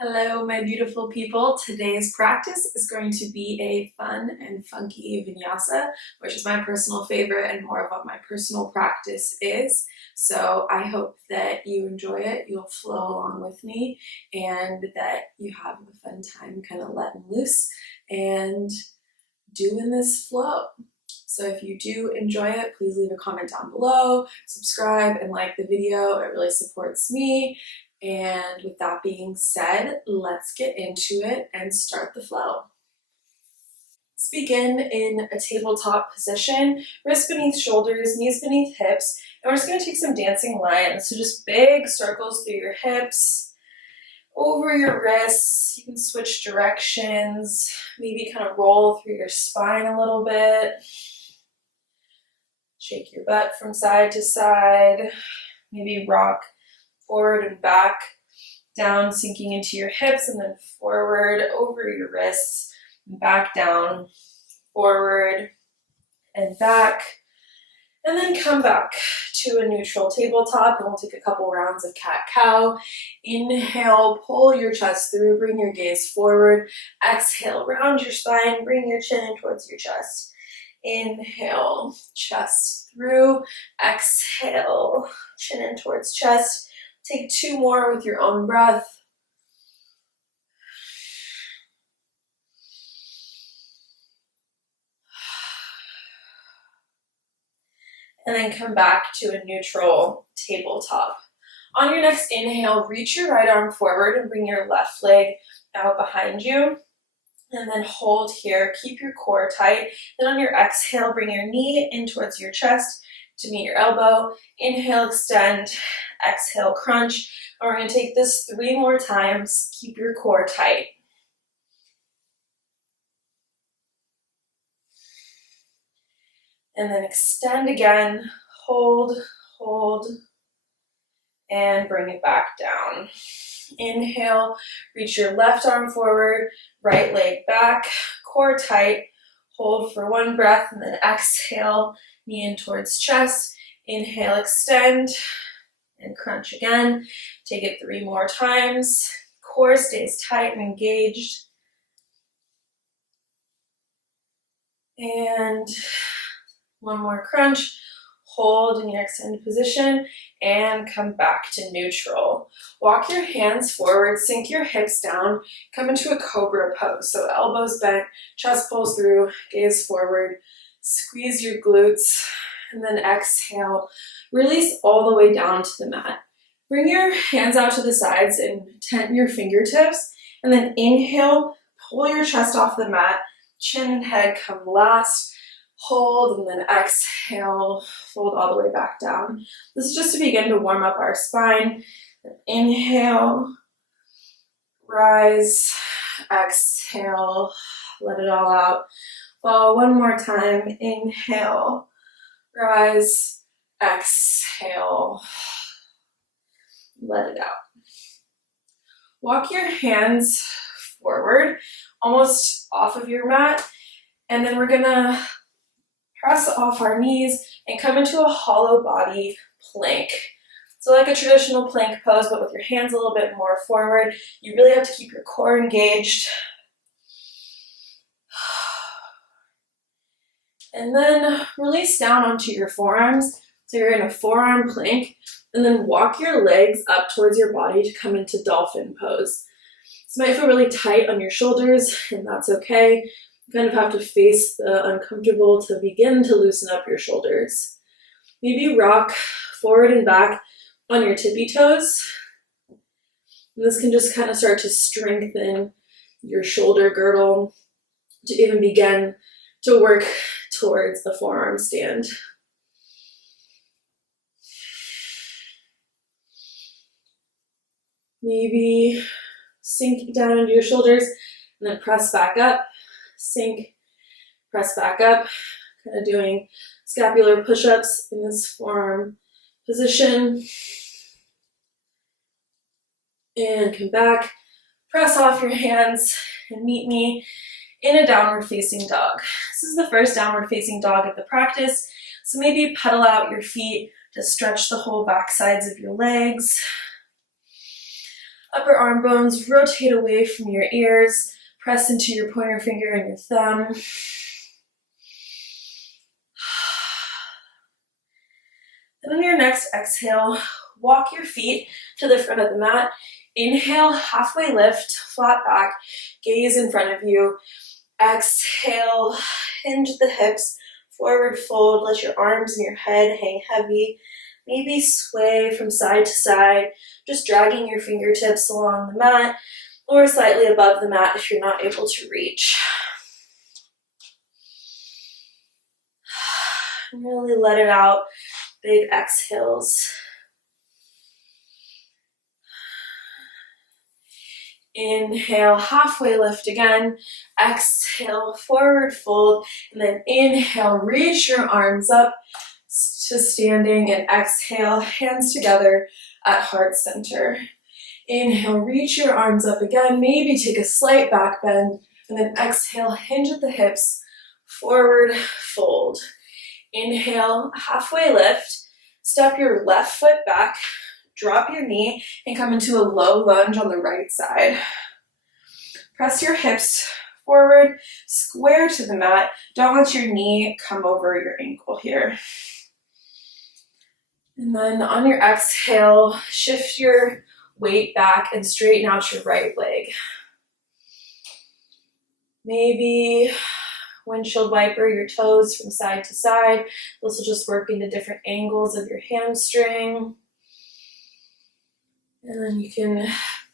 Hello, my beautiful people. Today's practice is going to be a fun and funky vinyasa, which is my personal favorite and more of what my personal practice is. So I hope that you enjoy it, you'll flow along with me, and that you have a fun time kind of letting loose and doing this flow. So if you do enjoy it, please leave a comment down below, subscribe, and like the video. It really supports me. And with that being said, let's get into it and start the flow. Let's begin in a tabletop position, wrists beneath shoulders, knees beneath hips, and we're just going to take some dancing lines. So just big circles through your hips, over your wrists. You can switch directions, maybe kind of roll through your spine a little bit. Shake your butt from side to side, maybe rock forward and back, down, sinking into your hips, and then forward over your wrists, and back down, forward and back, and then come back to a neutral tabletop, and we'll take a couple rounds of cat-cow. Inhale, pull your chest through, bring your gaze forward. Exhale, round your spine, bring your chin in towards your chest. Inhale, chest through. Exhale, chin in towards chest. Take two more with your own breath. And then come back to a neutral tabletop. On your next inhale, reach your right arm forward and bring your left leg out behind you. And then hold here, keep your core tight. Then on your exhale, bring your knee in towards your chest to meet your elbow. Inhale, extend. Exhale, crunch. And we're going to take this 3 more times. Keep your core tight. And then extend again. Hold, hold, and bring it back down. Inhale, reach your left arm forward, right leg back, core tight. Hold for 1 breath, and then exhale, knee in towards chest. Inhale, extend, and crunch again. Take it 3 more times. Core stays tight and engaged. And 1 more crunch. Hold in your extended position and come back to neutral. Walk your hands forward, sink your hips down, come into a Cobra Pose. So elbows bent, chest pulls through, gaze forward, squeeze your glutes, and then exhale. Release all the way down to the mat. Bring your hands out to the sides and tent your fingertips, and then inhale, pull your chest off the mat, chin and head come last. Hold, and then exhale, fold all the way back down. This is just to begin to warm up our spine. Inhale, rise, exhale, let it all out. Fall 1 more time. Inhale, rise, exhale, let it out. Walk your hands forward, almost off of your mat, and then we're gonna press off our knees and come into a hollow body plank. So like a traditional plank pose, but with your hands a little bit more forward. You really have to keep your core engaged. And then release down onto your forearms. So you're in a forearm plank, and then walk your legs up towards your body to come into Dolphin Pose. This might feel really tight on your shoulders, and that's okay. You kind of have to face the uncomfortable to begin to loosen up your shoulders. Maybe rock forward and back on your tippy toes. And this can just kind of start to strengthen your shoulder girdle to even begin to work towards the forearm stand. Maybe sink down into your shoulders and then press back up. Sink, press back up, kind of doing scapular push-ups in this forearm position. And come back, press off your hands, and meet me in a downward facing dog. This is the first downward facing dog of the practice, so maybe pedal out your feet to stretch the whole back sides of your legs. Upper arm bones rotate away from your ears. Press into your pointer finger and your thumb. And on your next exhale, walk your feet to the front of the mat. Inhale, halfway lift, flat back, gaze in front of you. Exhale, hinge the hips, forward fold, let your arms and your head hang heavy. Maybe sway from side to side, just dragging your fingertips along the mat or slightly above the mat if you're not able to reach. Really let it out, big exhales. Inhale, halfway lift again. Exhale, forward fold, and then inhale, reach your arms up to standing, and exhale, hands together at heart center. Inhale, reach your arms up again, maybe take a slight back bend, and then exhale, hinge at the hips, forward fold. Inhale, halfway lift, step your left foot back, drop your knee, and come into a low lunge on the right side. Press your hips forward, square to the mat. Don't let your knee come over your ankle here. And then on your exhale, shift your weight back and straighten out your right leg. Maybe windshield wiper your toes from side to side. This will just work into different angles of your hamstring. And then you can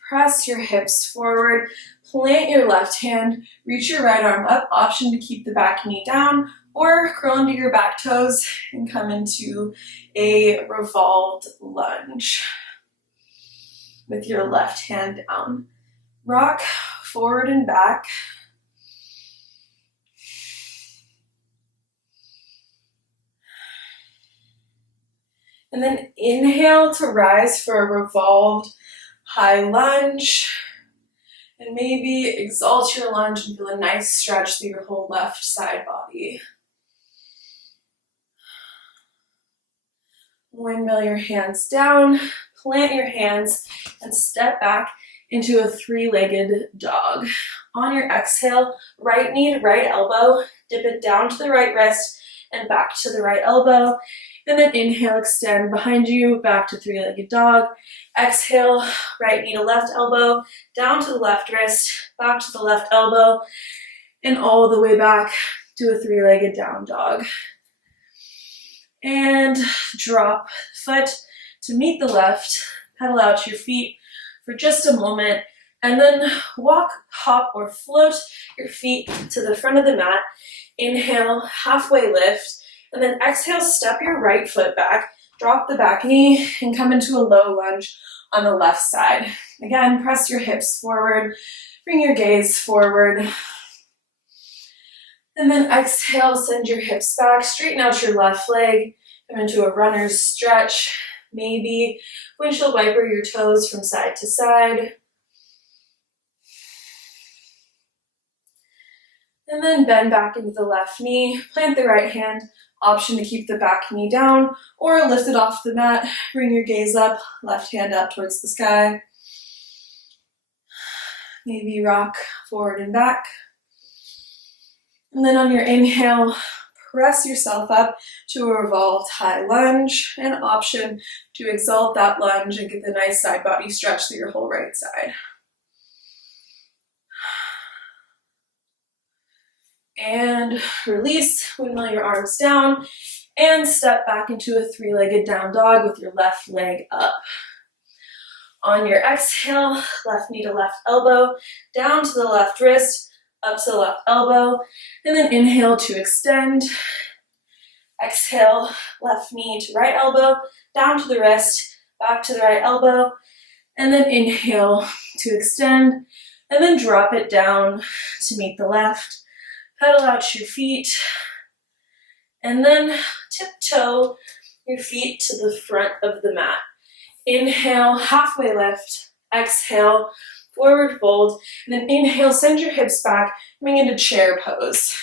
press your hips forward, plant your left hand, reach your right arm up, option to keep the back knee down, or curl into your back toes and come into a revolved lunge with your left hand down. Rock forward and back. And then inhale to rise for a revolved high lunge. And maybe exalt your lunge and feel a nice stretch through your whole left side body. Windmill your hands down, plant your hands, and step back into a three-legged dog. On your exhale, right knee to right elbow, dip it down to the right wrist and back to the right elbow. And then inhale, extend behind you, back to three-legged dog. Exhale, right knee to left elbow, down to the left wrist, back to the left elbow, and all the way back to a three-legged down dog. And drop foot to meet the left, pedal out your feet for just a moment, and then walk, hop, or float your feet to the front of the mat. Inhale, halfway lift, and then exhale, step your right foot back, drop the back knee, and come into a low lunge on the left side. Again, press your hips forward, bring your gaze forward, and then exhale, send your hips back, straighten out your left leg, come into a runner's stretch, maybe windshield wiper your toes from side to side. And then bend back into the left knee, plant the right hand, option to keep the back knee down or lift it off the mat, bring your gaze up, left hand up towards the sky. Maybe rock forward and back. And then on your inhale, press yourself up to a revolved high lunge, and option to exalt that lunge and get the nice side body stretch through your whole right side. And release, windmill your arms down, and step back into a three-legged down dog with your left leg up. On your exhale, left knee to left elbow, down to the left wrist, up to the left elbow, and then inhale to extend. Exhale, left knee to right elbow, down to the wrist, back to the right elbow, and then inhale to extend, and then drop it down to meet the left. Pedal out your feet, and then tiptoe your feet to the front of the mat. Inhale, halfway lift. Exhale, forward fold, and then inhale, send your hips back, coming into chair pose.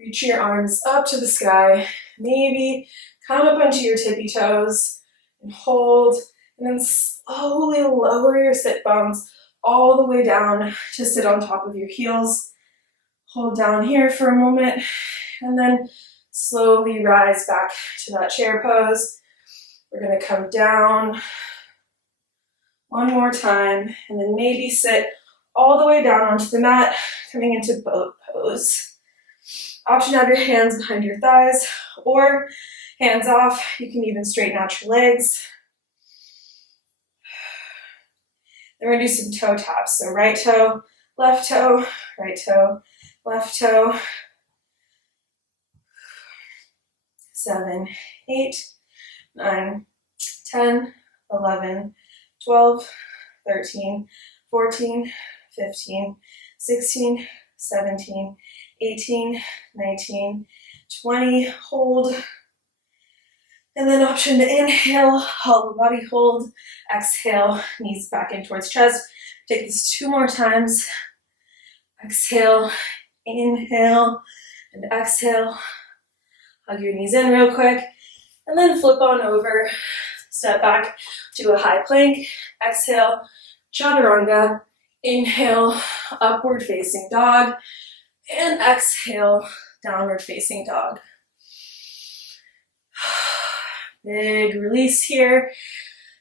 Reach your arms up to the sky. Maybe come up onto your tippy toes and hold, And then slowly lower your sit bones all the way down to sit on top of your heels. Hold down here for a moment, and then slowly rise back to that chair pose. We're going to come down one more time, and then maybe sit all the way down onto the mat, coming into boat pose. Option to have your hands behind your thighs, or hands off. You can even straighten out your legs. Then we're going to do some toe taps. So right toe, left toe, right toe, left toe. 7, 8, 9, 10, 11, 12, 13, 14, 15, 16, 17, 18, 19, 20. Hold. And then option to inhale, hollow body hold. Exhale, knees back in towards chest. Take this 2 more times. Exhale, inhale, and exhale. Hug your knees in real quick. And then flip on over. Step back to a high plank. Exhale, chaturanga. Inhale, upward facing dog. And exhale, downward facing dog. Big release here.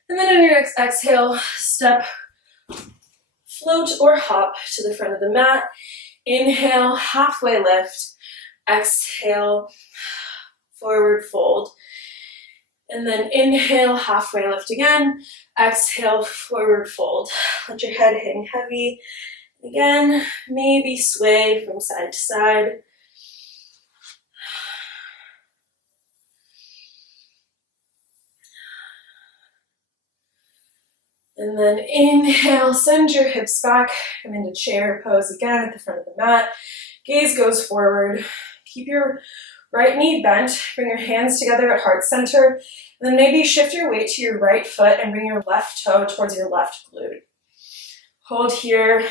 And then on your next exhale, step, float or hop to the front of the mat. Inhale, halfway lift. Exhale, forward fold. And then inhale, halfway lift again. Exhale, forward fold. Let your head hang heavy. Again, maybe sway from side to side. And then inhale, send your hips back. Come into chair pose again at the front of the mat. Gaze goes forward. Keep your right knee bent. Bring your hands together at heart center. And then maybe shift your weight to your right foot and bring your left toe towards your left glute. Hold here,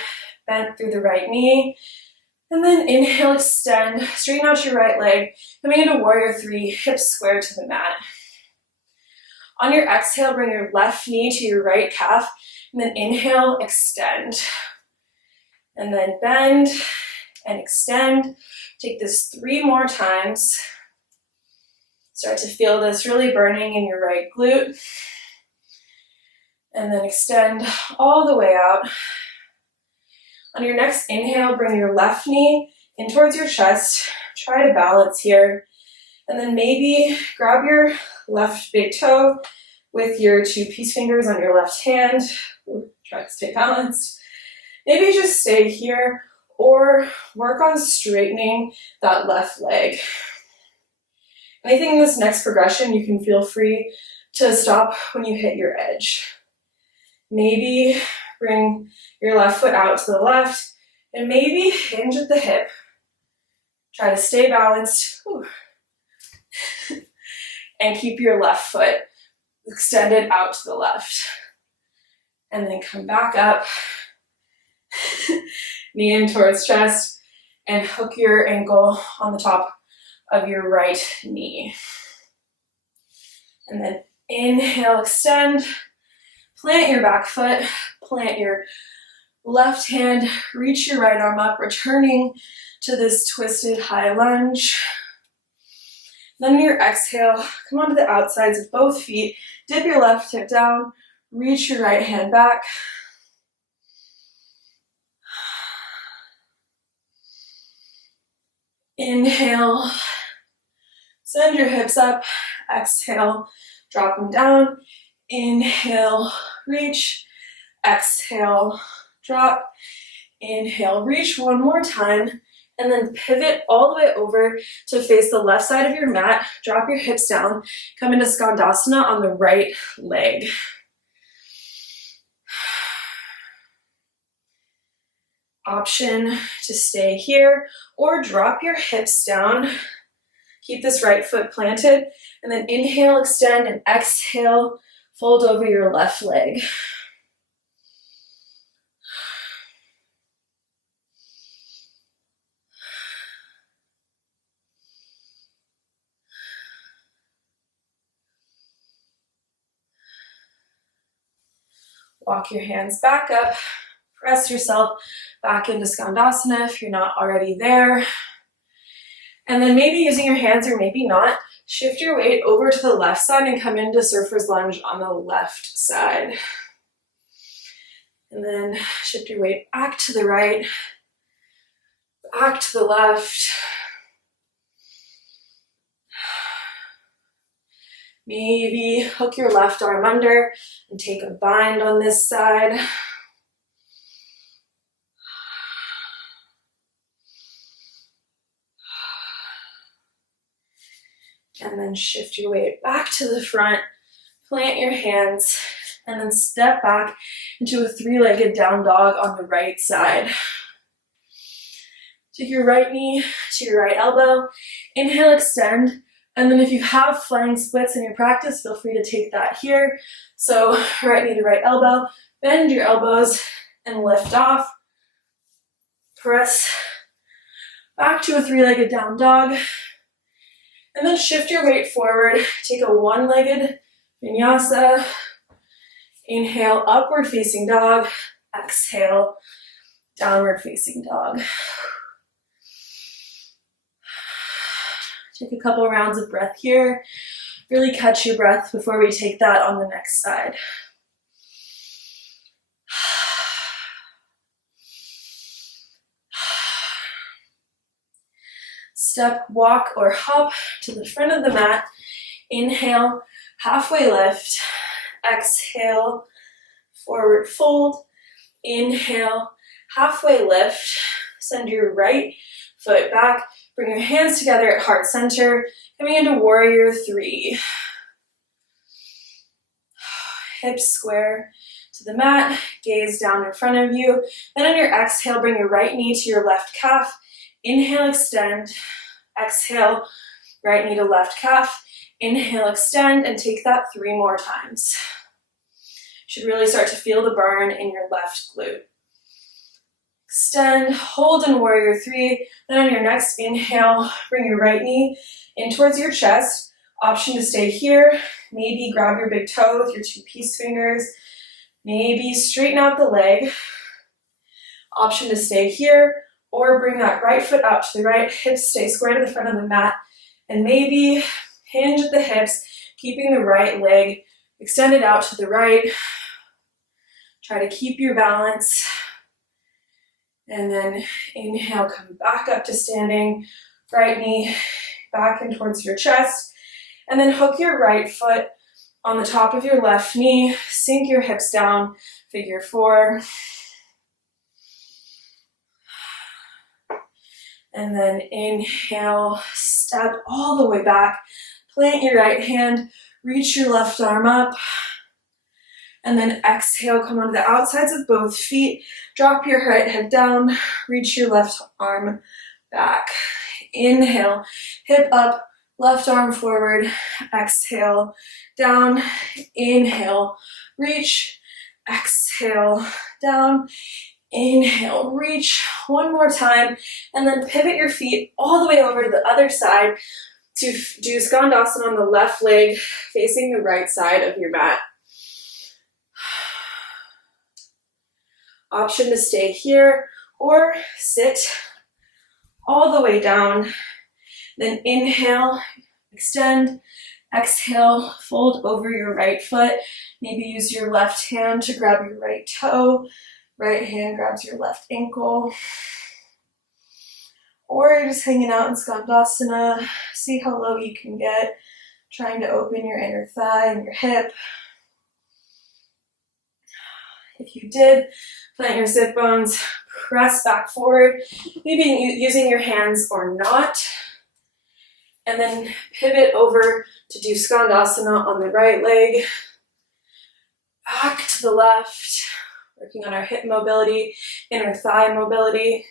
bent through the right knee. And then inhale, extend. Straighten out your right leg. Coming into warrior 3, hips square to the mat. On your exhale, bring your left knee to your right calf, and then inhale, extend. And then bend and extend. Take this 3 more times. Start to feel this really burning in your right glute. And then extend all the way out. On your next inhale, bring your left knee in towards your chest. Try to balance here. And then maybe grab your left big toe with your 2 peace fingers on your left hand. Ooh, try to stay balanced. Maybe just stay here or work on straightening that left leg. Anything in this next progression, you can feel free to stop when you hit your edge. Maybe bring your left foot out to the left and maybe hinge at the hip. Try to stay balanced. Ooh. And keep your left foot extended out to the left. And then come back up, knee in towards chest, and hook your ankle on the top of your right knee. And then inhale, extend, plant your back foot, plant your left hand, reach your right arm up, returning to this twisted high lunge. Then your exhale, come onto the outsides of both feet, dip your left hip down, reach your right hand back. Inhale, send your hips up, exhale, drop them down. Inhale, reach, exhale, drop. Inhale, reach one more time. And then pivot all the way over to face the left side of your mat. Drop your hips down. Come into Skandasana on the right leg. Option to stay here or drop your hips down. Keep this right foot planted. And then inhale, extend, and exhale, fold over your left leg. Walk your hands back up, press yourself back into Skandasana if you're not already there. And then maybe using your hands or maybe not, shift your weight over to the left side and come into Surfer's Lunge on the left side. And then shift your weight back to the right, back to the left. Maybe hook your left arm under and take a bind on this side. And then shift your weight back to the front, plant your hands, and then step back into a three-legged down dog on the right side. Take your right knee to your right elbow, inhale, extend, and then if you have flying splits in your practice, feel free to take that here. So right knee to right elbow, bend your elbows and lift off. Press back to a three-legged down dog. And then shift your weight forward. Take a one-legged vinyasa. Inhale, upward facing dog. Exhale, downward facing dog. Take a couple rounds of breath here. Really catch your breath before we take that on the next side. Step, walk, or hop to the front of the mat. Inhale, halfway lift. Exhale, forward fold. Inhale, halfway lift. Send your right foot back. Bring your hands together at heart center. Coming into warrior three. Hips square to the mat. Gaze down in front of you. Then on your exhale, bring your right knee to your left calf. Inhale, extend. Exhale, right knee to left calf. Inhale, extend, and take that 3 more times. You should really start to feel the burn in your left glute. Extend, hold in warrior three. Then on your next inhale, bring your right knee in towards your chest. Option to stay here. Maybe grab your big toe with your 2 peace fingers. Maybe straighten out the leg. Option to stay here. Or bring that right foot out to the right, hips stay square to the front of the mat, and maybe hinge at the hips, keeping the right leg extended out to the right. Try to keep your balance. And then inhale, come back up to standing, right knee back in towards your chest, and then hook your right foot on the top of your left knee, sink your hips down, figure 4. And then inhale, step all the way back, plant your right hand, reach your left arm up, and then exhale, come onto the outsides of both feet, drop your right head down, reach your left arm back. Inhale, hip up, left arm forward, exhale, down, inhale, reach, exhale, down, inhale, reach, 1 more time, and then pivot your feet all the way over to the other side to do Skandasana on the left leg facing the right side of your mat. Option to stay here or sit all the way down. Then inhale, extend, exhale, fold over your right foot. Maybe use your left hand to grab your right toe. Right hand grabs your left ankle. Or you're just hanging out in Skandasana. See how low you can get. Trying to open your inner thigh and your hip. If you did, plant your sit bones, press back forward, maybe using your hands or not. And then pivot over to do Skandasana on the right leg. Back to the left. Working on our hip mobility, inner thigh mobility.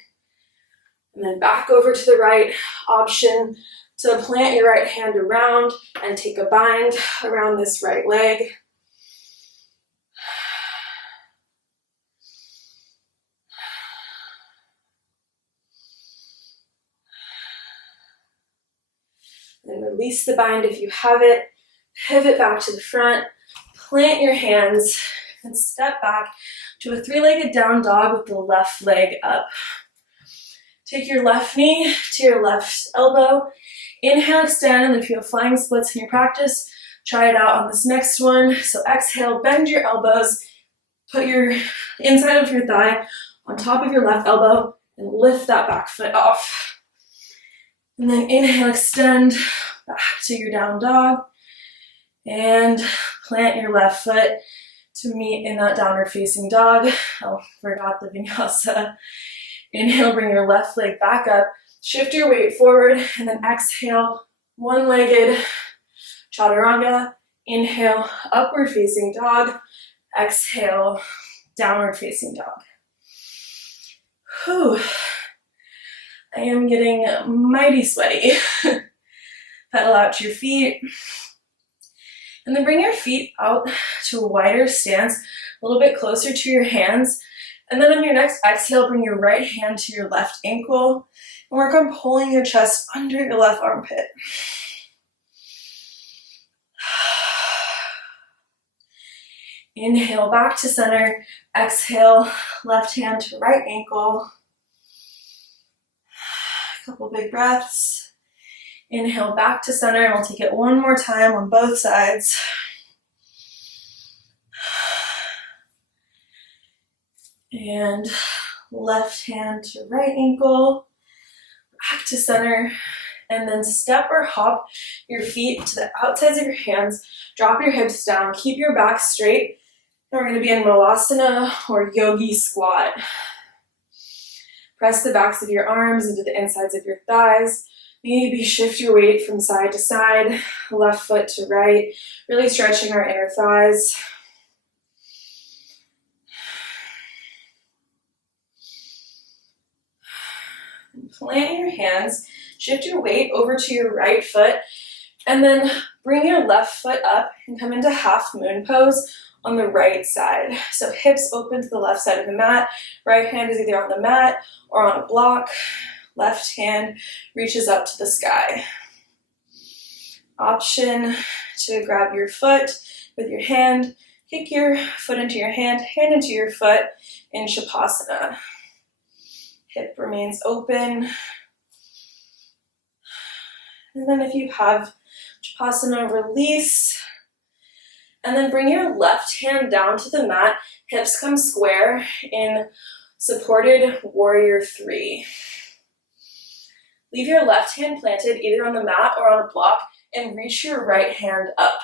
And then back over to the right. Option to plant your right hand around and take a bind around this right leg. Then release the bind if you have it. Pivot back to the front. Plant your hands. and step back to a three-legged down dog with the left leg up. Take your left knee to your left elbow. Inhale, extend, and if you have flying splits in your practice, try it out on this next one. So exhale, bend your elbows, put your inside of your thigh on top of your left elbow, and lift that back foot off. And then inhale, extend back to your down dog, and plant your left foot to meet in that downward facing dog. Oh, forgot the vinyasa. Inhale, bring your left leg back up, shift your weight forward, and then exhale, one-legged chaturanga. Inhale, upward facing dog. Exhale, downward facing dog. Whew. I am getting mighty sweaty. Pedal out to your feet. And then bring your feet out to a wider stance, a little bit closer to your hands. And then on your next exhale, bring your right hand to your left ankle and work on pulling your chest under your left armpit. Inhale, back to center. Exhale, left hand to right ankle. A couple big breaths. Inhale, back to center, and we'll take it one more time on both sides. And left hand to right ankle, back to center, and then step or hop your feet to the outsides of your hands. Drop your hips down, keep your back straight. And we're going to be in Malasana or Yogi Squat. Press the backs of your arms into the insides of your thighs. Maybe shift your weight from side to side, left foot to right, really stretching our inner thighs. Plant your hands, shift your weight over to your right foot, and then bring your left foot up and come into half moon pose on the right side. So hips open to the left side of the mat, right hand is either on the mat or on a block, left hand reaches up to the sky. Option to grab your foot with your hand, kick your foot into your hand into your foot in Shavasana. Hip remains open. And then if you have Shavasana, release. And then bring your left hand down to the mat. Hips come square in supported warrior 3. Leave your left hand planted either on the mat or on a block and reach your right hand up.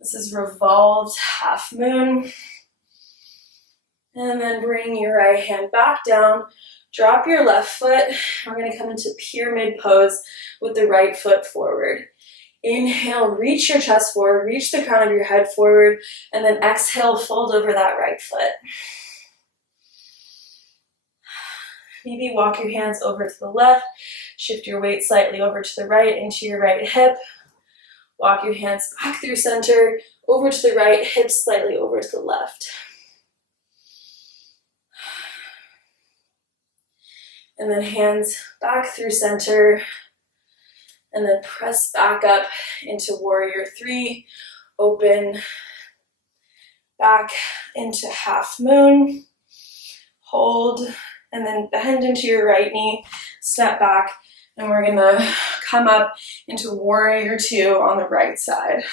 This is revolved half moon. And then bring your right hand back down. Drop your left foot. We're going to come into pyramid pose with the right foot forward. Inhale, reach your chest forward, reach the crown of your head forward, and then exhale, fold over that right foot. Maybe walk your hands over to the left, shift your weight slightly over to the right into your right hip. Walk your hands back through center, over to the right, hips slightly over to the left. And then hands back through center, and then press back up into warrior 3, open, back into half moon, hold, and then bend into your right knee, step back, and we're gonna come up into warrior 2 on the right side.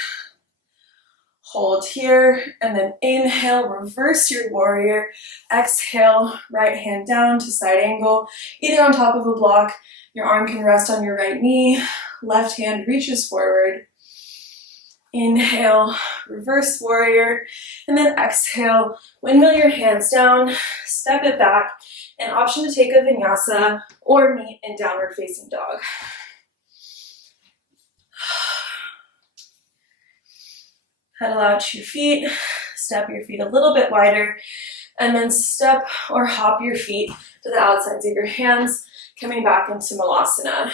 Hold here, and then inhale, reverse your warrior. Exhale, right hand down to side angle, either on top of a block. Your arm can rest on your right knee. Left hand reaches forward. Inhale, reverse warrior, and then exhale, windmill your hands down, step it back, and option to take a vinyasa or meet in downward facing dog. Pedal out to your feet, step your feet a little bit wider, and then step or hop your feet to the outsides of your hands, coming back into Malasana.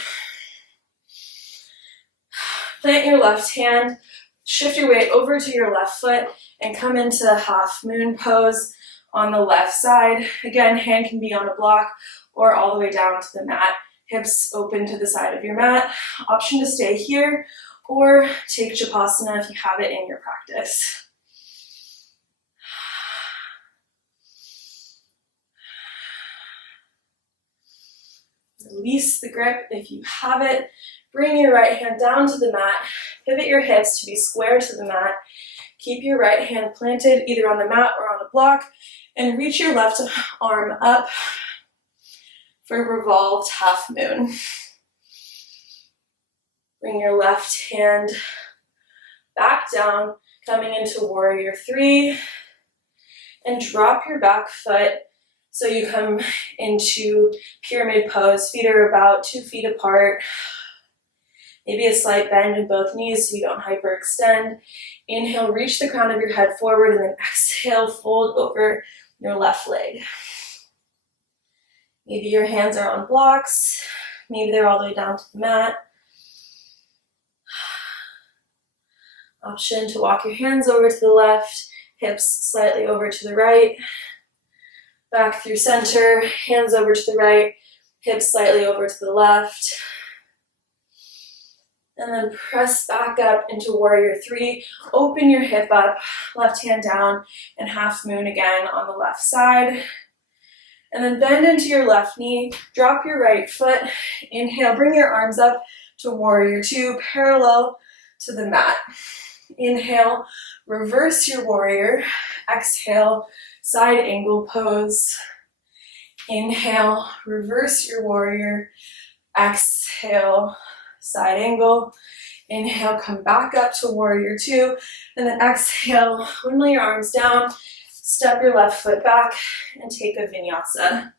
Plant your left hand, shift your weight over to your left foot, and come into half moon pose on the left side. Again, hand can be on a block or all the way down to the mat. Hips open to the side of your mat. Option to stay here or take Shavasana if you have it in your practice. Release the grip if you have it. Bring your right hand down to the mat. Pivot your hips to be square to the mat. Keep your right hand planted either on the mat or on a block, and reach your left arm up for revolved half moon. Bring your left hand back down, coming into warrior three, and drop your back foot so you come into pyramid pose. Feet are about 2 feet apart. Maybe a slight bend in both knees so you don't hyperextend. Inhale, reach the crown of your head forward, and then exhale, fold over your left leg. Maybe your hands are on blocks. Maybe they're all the way down to the mat. Option to walk your hands over to the left, hips slightly over to the right. Back through center, hands over to the right, hips slightly over to the left. And then press back up into warrior three. Open your hip up, left hand down, and half moon again on the left side. And then bend into your left knee, drop your right foot. Inhale, bring your arms up to warrior two, parallel to the mat. Inhale, reverse your warrior. Exhale, side angle pose. Inhale, reverse your warrior. Exhale, side angle. Inhale, come back up to warrior two, and then exhale, windmill your arms down, step your left foot back, and take a vinyasa.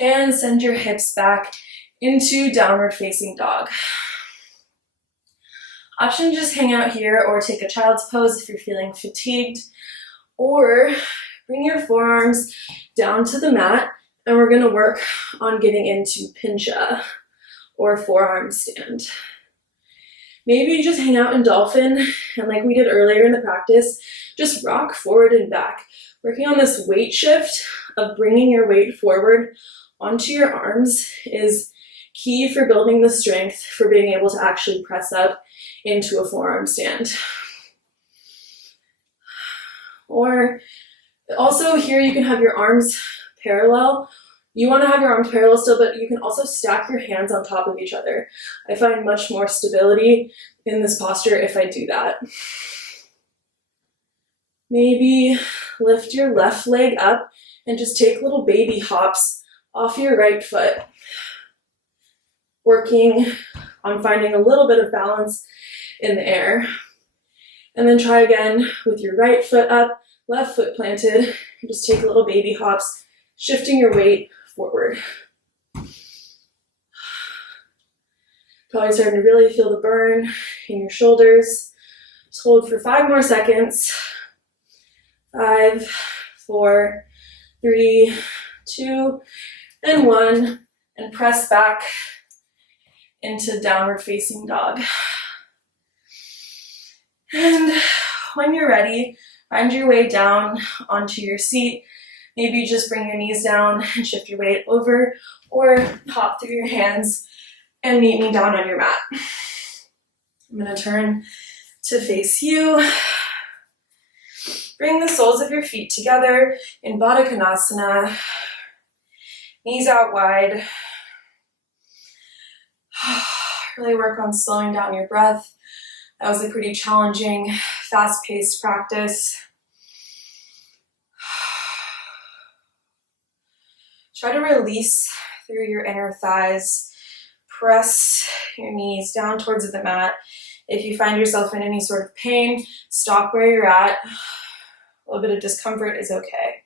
And send your hips back into downward facing dog. Option to just hang out here or take a child's pose if you're feeling fatigued, or bring your forearms down to the mat, and we're gonna work on getting into pincha or forearm stand. Maybe you just hang out in dolphin, and like we did earlier in the practice, just rock forward and back, working on this weight shift of bringing your weight forward onto your arms is key for building the strength for being able to actually press up into a forearm stand. Or also here you can have your arms parallel. You want to have your arms parallel still, but you can also stack your hands on top of each other. I find much more stability in this posture if I do that. Maybe lift your left leg up and just take little baby hops off your right foot. Working on finding a little bit of balance in the air. And then try again with your right foot up, left foot planted, and just take little baby hops, shifting your weight forward. Probably starting to really feel the burn in your shoulders. Just hold for 5 more seconds. 5, 4, 3, 2, and 1. And press back into downward facing dog. And when you're ready, find your way down onto your seat. Maybe you just bring your knees down and shift your weight over, or hop through your hands and meet me down on your mat. I'm going to turn to face you. Bring the soles of your feet together in Badakanasana. Knees out wide. Really work on slowing down your breath. That was a pretty challenging, fast-paced practice. Try to release through your inner thighs. Press your knees down towards the mat. If you find yourself in any sort of pain, stop where you're at. A little bit of discomfort is okay.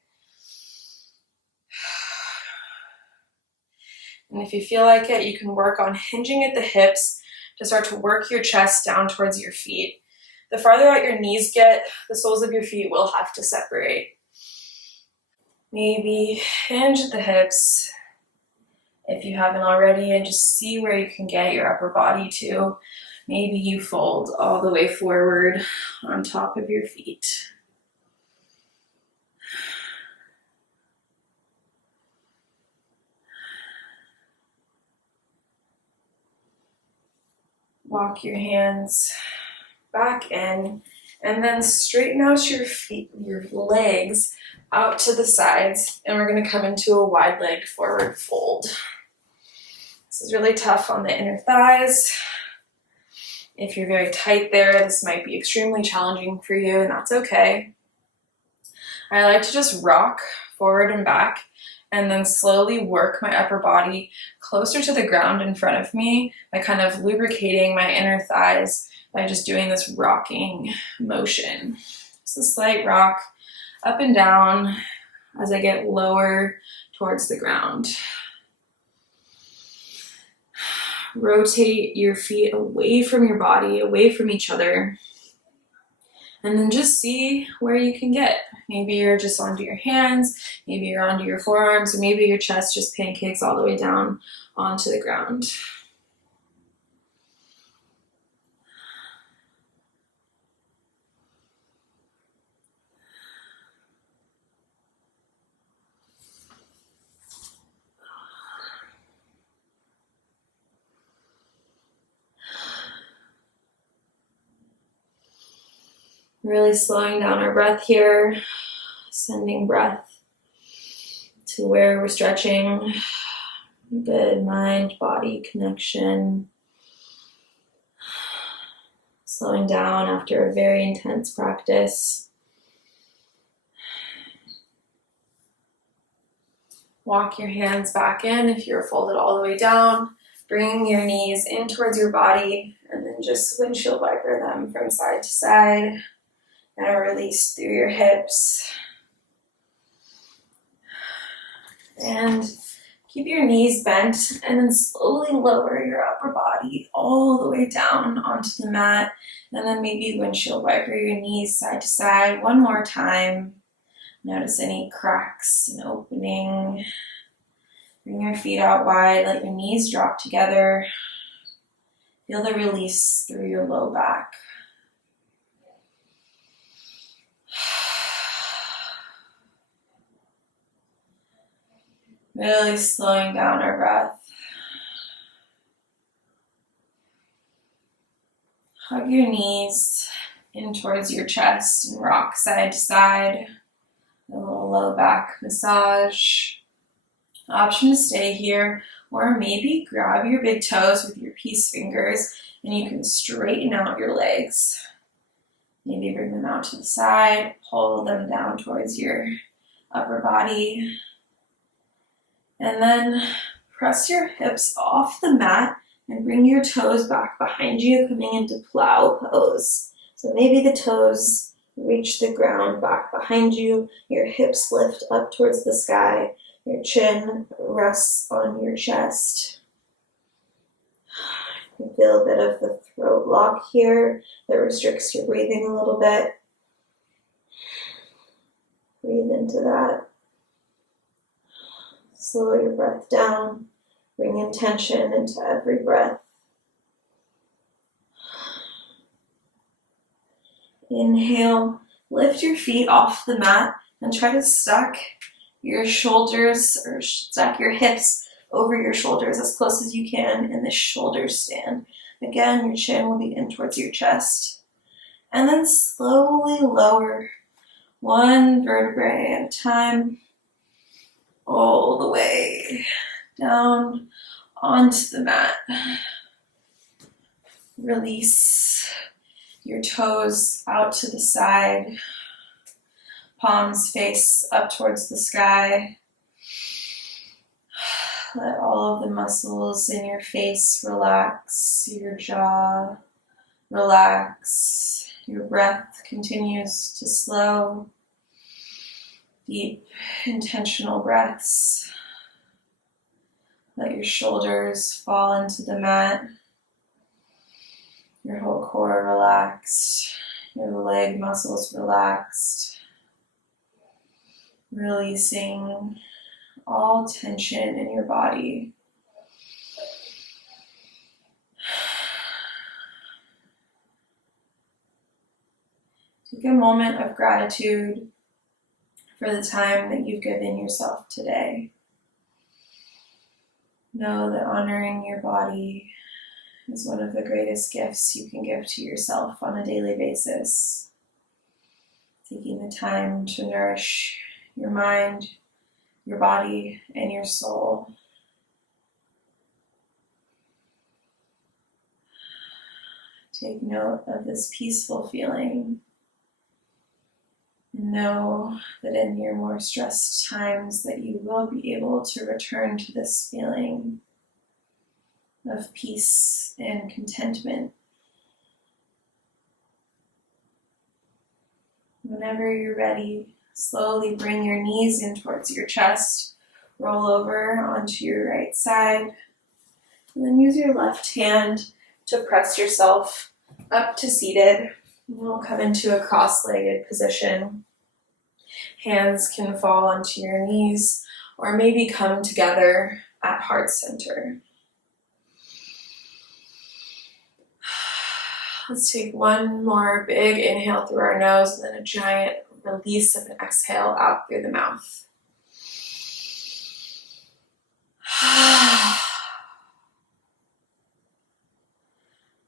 And if you feel like it, you can work on hinging at the hips to start to work your chest down towards your feet. The farther out your knees get, the soles of your feet will have to separate. Maybe hinge at the hips if you haven't already, and just see where you can get your upper body to. Maybe you fold all the way forward on top of your feet. Walk your hands back in And then straighten out your feet, your legs out to the sides, and we're going to come into a wide-legged forward fold. This is really tough on the inner thighs. If you're very tight there, this might be extremely challenging for you, and that's okay. I like to just rock forward and back and then slowly work my upper body closer to the ground in front of me by kind of lubricating my inner thighs by just doing this rocking motion. Just a slight rock up and down as I get lower towards the ground. Rotate your feet away from your body, away from each other. And then just see where you can get. Maybe you're just onto your hands, maybe you're onto your forearms, or maybe your chest just pancakes all the way down onto the ground. Really slowing down our breath here, sending breath to where we're stretching. Good mind-body connection. Slowing down after a very intense practice. Walk your hands back in if you're folded all the way down. Bring your knees in towards your body and then just windshield wiper them from side to side. And release through your hips. And keep your knees bent and then slowly lower your upper body all the way down onto the mat. And then maybe windshield wiper your knees side to side one more time. Notice any cracks and opening. Bring your feet out wide, let your knees drop together. Feel the release through your low back. Really slowing down our breath. Hug your knees in towards your chest and rock side to side. A little low back massage. Option to stay here, or maybe grab your big toes with your peace fingers and you can straighten out your legs. Maybe bring them out to the side, pull them down towards your upper body. And then press your hips off the mat and bring your toes back behind you, coming into Plow Pose. So maybe the toes reach the ground back behind you, your hips lift up towards the sky, your chin rests on your chest. You can feel a bit of the throat lock here that restricts your breathing a little bit. Breathe into that. Slow your breath down. Bring intention into every breath. Inhale, lift your feet off the mat and try to stack your shoulders or stack your hips over your shoulders as close as you can in the shoulder stand. Again, your chin will be in towards your chest. And then slowly lower one vertebrae at a time, all the way down onto the mat. Release your toes out to the side. Palms face up towards the sky. Let all of the muscles in your face relax, your jaw relax. Your breath continues to slow. Deep, intentional breaths. Let your shoulders fall into the mat. Your whole core relaxed. Your leg muscles relaxed. Releasing all tension in your body. Take a moment of gratitude for the time that you've given yourself today. Know that honoring your body is one of the greatest gifts you can give to yourself on a daily basis. taking the time to nourish your mind, your body, and your soul. Take note of this peaceful feeling. And know that in your more stressed times that you will be able to return to this feeling of peace and contentment. Whenever you're ready, slowly bring your knees in towards your chest, roll over onto your right side, and then use your left hand to press yourself up to seated. We'll come into a cross-legged position. Hands can fall onto your knees or maybe come together at heart center. Let's take one more big inhale through our nose and then a giant release of an exhale out through the mouth.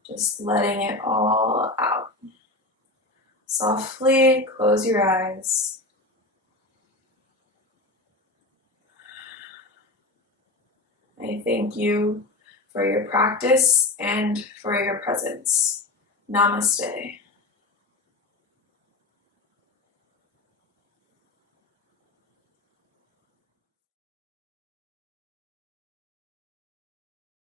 Just letting it all out. Softly close your eyes. I thank you for your practice and for your presence. Namaste.